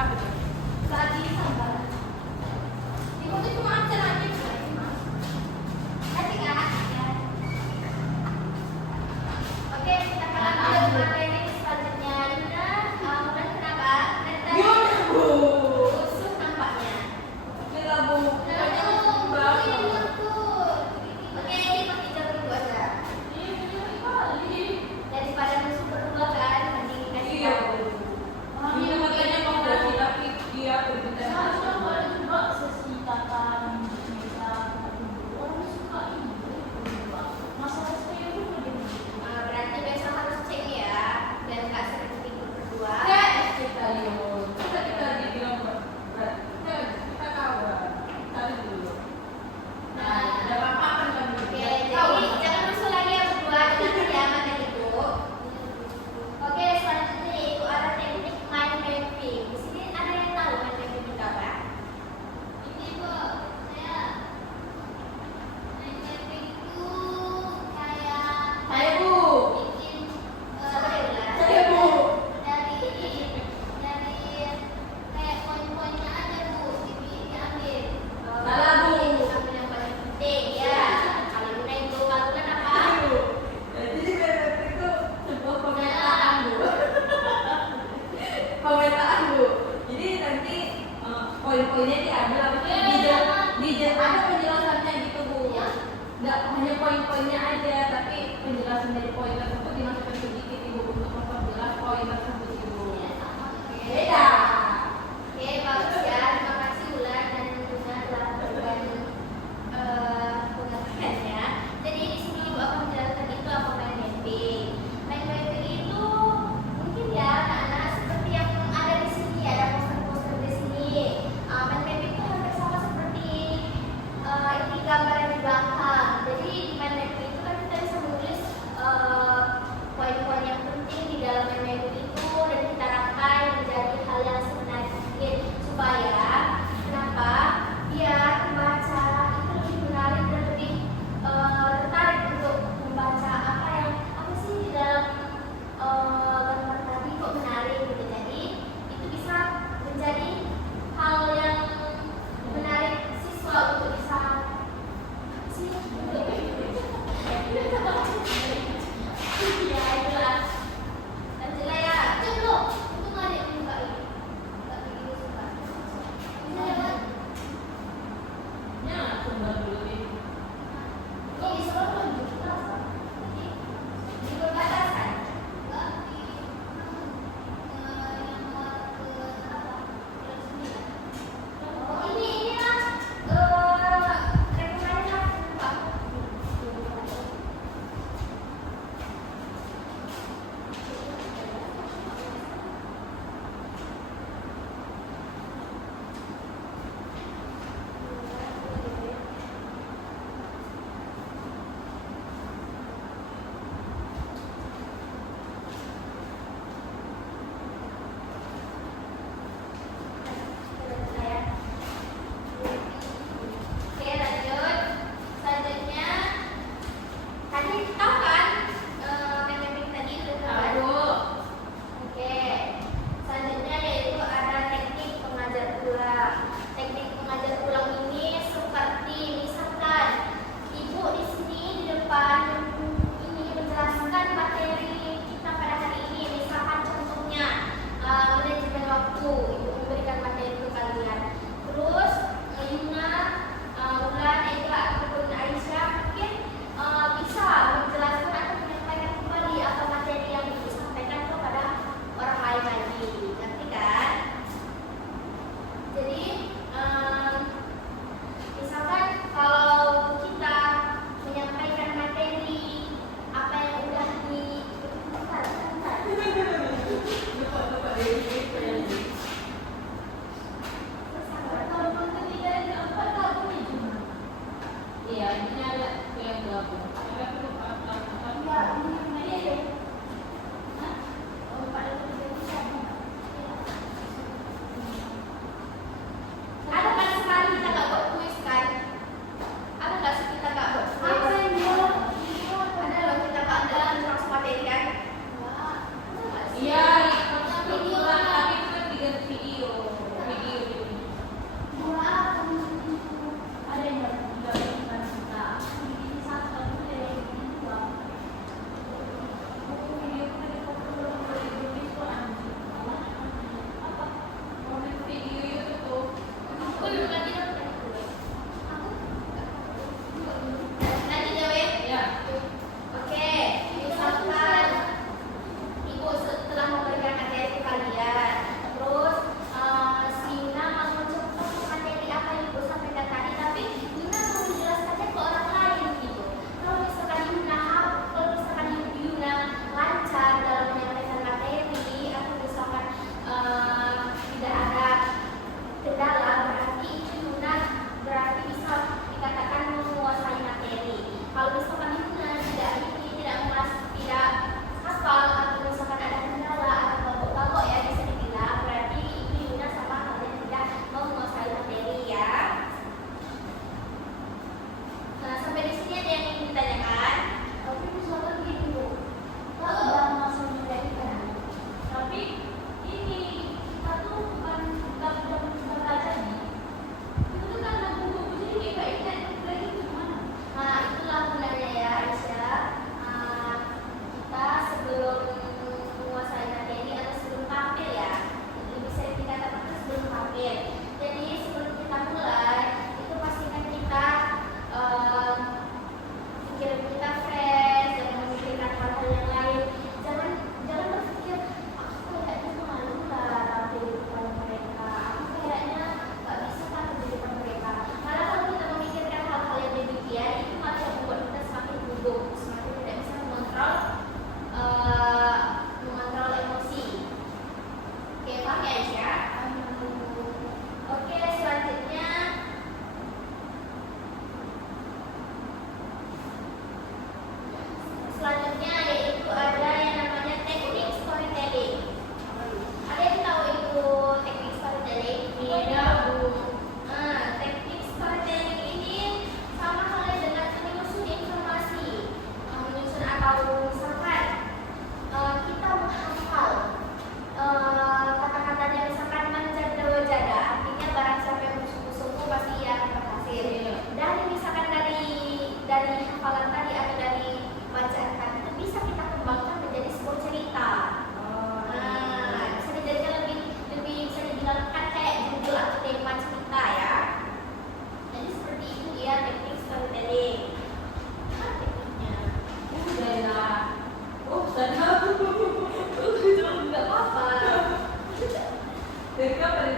Apa tuh? Saat ini sampai. Ibu tuh cuma absen aja guys, mas. Nanti kan? Ya. Oke, kita akan lanjut ke materi selanjutnya. Yuna, kemudian kenapa? Tadi usus nampaknya. Gila bu. Oke, ini pakai jalur dua aja. Daripada musuh berdua kan, mending kasih Iya. tahu. Ini makanya komunikasi tapi dia berbeda. Berarti besok harus cek ya, biar nggak sering tidur berdua. Kita lihat. Kita dibilang berat. Kita kawan. Tahu dulu. Nah, ada apa kan kamu? Oke, jadi jangan rusuh lagi ya berdua dengan kediaman dan itu. Oke, selanjutnya yaitu ada teknik mind mapping. Di sini ada yang tahu mind mapping itu apa? Ini bu, saya mind mapping itu kayak Saya bu. bikin apa ya ulah? Saya bu. Dari kayak poin-poinnya aja bu, diambil. Salah, Bu. Ambil yang paling penting ya. Kalau Luna itu kalau kan apa? Jadi BBM itu sebuah pemetaan bu. Pemetaan bu. Jadi nanti poin-poinnya diambil apa ada penjelasannya gitu bu. Nggak hanya poin-poinnya aja, tapi penjelasan dari poin tersebut dimasukkan sedikit ibu untuk memperjelas poin tersebut ibu. Beda. Oke, bagus ya. Terima kasih Ulan dan Luna telah berbagi pengetahuannya. Jadi di sini Ibu akan menjelaskan itu apa mind mapping. Mind mapping itu mungkin ya anak-anak seperti yang ada di sini, ada poster-poster di sini. Mind mapping itu hampir sama seperti ini gambaran di belakang. Jadi di mind mapping itu kan kita bisa menulis poin-poin yang penting di dalam mind mapping itu dan kita rangkai menjadi hal yang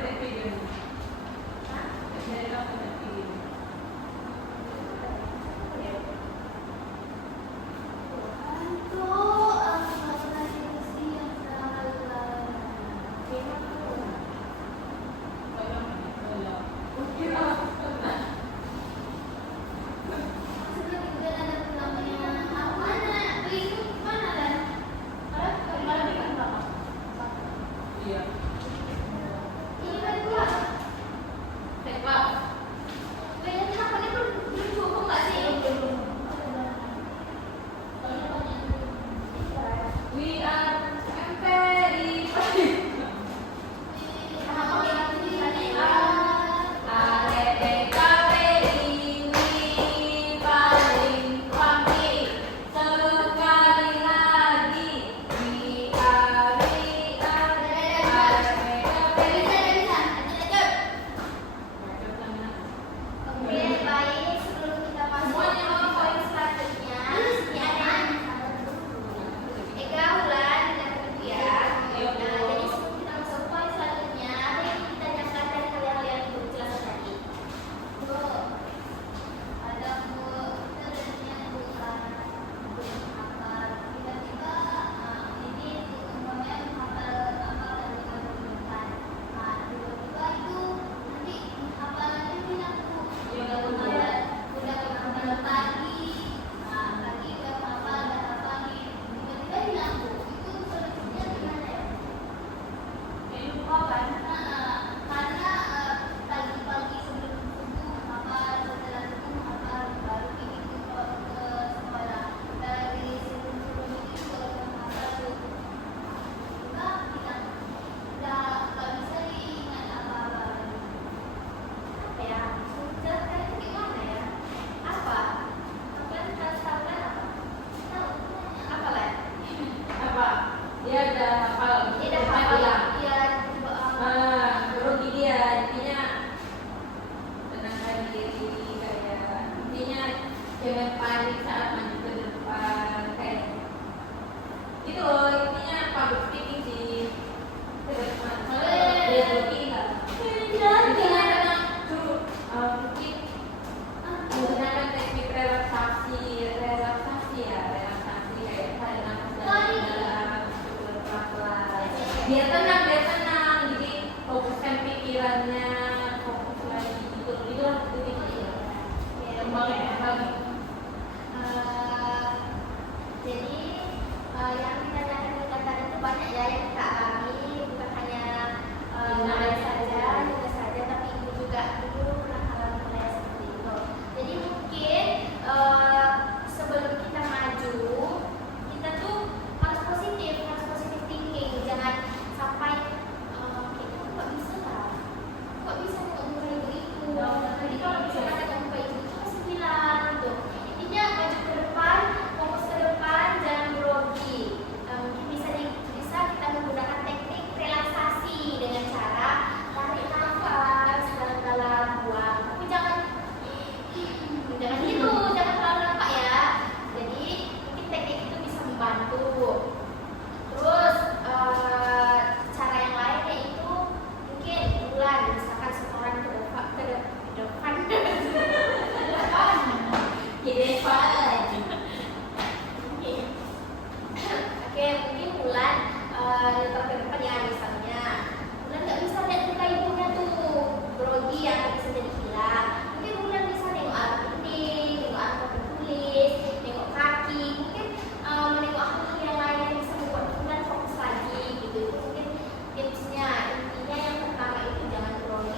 konten video nih? Hah? Dari apa konten video? Iya. We are very paling pagi sekali lagi we are Oke, baik. Sebelum kita masuk ke poin selanjutnya, ini ada Eka, Wulan, dan kemudian. Nah, jadi sebelum kita masuk ke poin selanjutnya, ada yang ditanyakan dari kalian-kalian yang belum jelas tadi. Bu, ada bu, terusnya bukan apa tiba-tiba ini umumnya hafal apa dan bukan. Nah, tiba-tiba itu nanti hafalannya hilang bu. Udah hafal pagi, pagi udah hafal nih. Tiba-tiba hilang bu. Itu solusinya gimana ya? lupa kan? Karena pagi-pagi sebelum subuh hafal, setelah subuh hafal, baru begitu ke sekolah. Dari sebelum itu baru hafal tuh. Enggak, hilang. Udah nggak bisa diingat apa-apa lagi. Apa ya? Jelaskan itu gimana ya? Apa? Kalian harus tahu kan apa? Tahu? Apa lah? Apa? Dia udah hafal. Dia udah hafal. Iya, Grogi dia, intinya tenangkan diri, kayak intinya jangan panik saat maju ke depan, kayak gitu loh, intinya public speaking sih. Terus dia grogi lah. Intinya tenang, suruh mungkin menggunakan teknik relaksasi ya, relaksasi kayak tarik nafas dalam, cukup pelan-pelan. Biar tenang, jadi fokuskan pikirannya, fokus lagi gitu lah, kembangin lagi. Jadi yang ditanyakan di kata itu banyak ya yang kita alami, bukan hanya saya saja, juga saja, tapi ibu juga dulu pernah alami hal yang seperti itu. Jadi mungkin sebelum kita maju, kita tuh harus positif thinking, jangan sampai kok bisa lah, kok bisa nggak mulai begitu. Jadi kalau bisa ada yang baik itu pasti bilang gitu. Intinya maju ke depan, fokus ke depan, jangan grogi. Mungkin bisa kita menggunakan teknik relaksasi dengan cara tarik nafas dalam-dalam, buang. Tapi jangan gitu, jangan terlalu nampak ya. Jadi mungkin teknik itu bisa membantu. Terus cara yang lain yaitu mungkin bulan, misalkan setoran ke depan Oke, mungkin bulan nyetor ke depan ya, misalnya bulan nggak bisa lihat muka ibunya tuh grogi ya, nggak bisa jadi hilang. Mungkin bulan bisa nengok arah dinding, nengok arah papan tulis, nengok kaki, mungkin menengok hal yang lain yang bisa membuat bulan fokus lagi gitu. Itu mungkin tipsnya. Intinya yang pertama itu jangan grogi.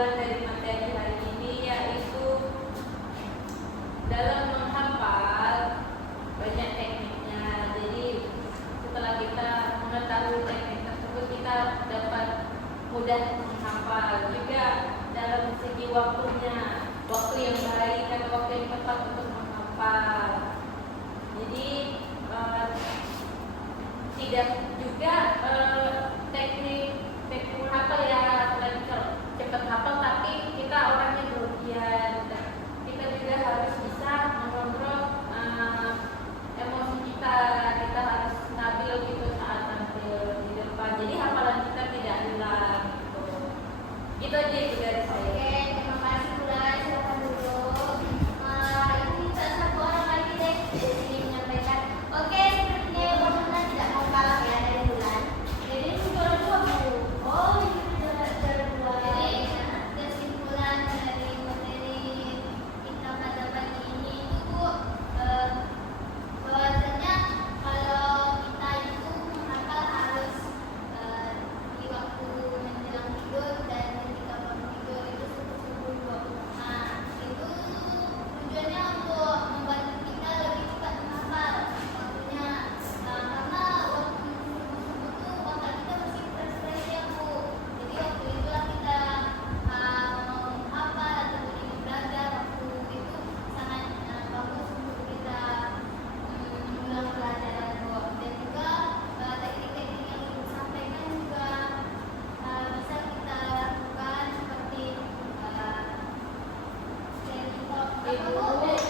kesimpulan dari materi hari ini yaitu dalam menghafal banyak tekniknya. Jadi setelah kita mengetahui teknik tersebut kita dapat mudah menghafal. Juga dalam segi waktunya, waktu yang baik atau waktu yang tepat untuk menghafal. Jadi tidak juga teknik menghafal ya cepat hafal, tapi kita orangnya berlebihan. Kita juga harus bisa mengontrol emosi kita. Kita harus stabil gitu saat tampil di depan. Jadi hafalan kita tidak hilang gitu. Itu aja itu dari saya. Oke, terima kasih Bulan. Silakan duduk. Ibu minta satu orang lagi deh dari sini menyampaikan. Oke, sepertinya Bulan tidak mau kalah ya dari Bulan. Jadi ini juara 2 Bu. Oh, ini juara 2. Jadi kesimpulan dari materi kita pada pagi ini itu Bu, bahwasanya kalau kita itu menghafal harus di waktu menjelang tidur dan ketika bangun tidur itu sungguh-sungguh. Nah, itu tujuannya untuk membantu kita lebih cepat menghafal waktunya. Karena waktu subuh itu otak kita masih fresh ya Bu. Jadi waktu itulah kita mau menghafal atau ingin belajar. Waktu itu sangat bagus untuk kita mengulang pelajaran Bu. Dan juga teknik-teknik yang Ibu sampaikan juga bisa kita lakukan seperti Ibu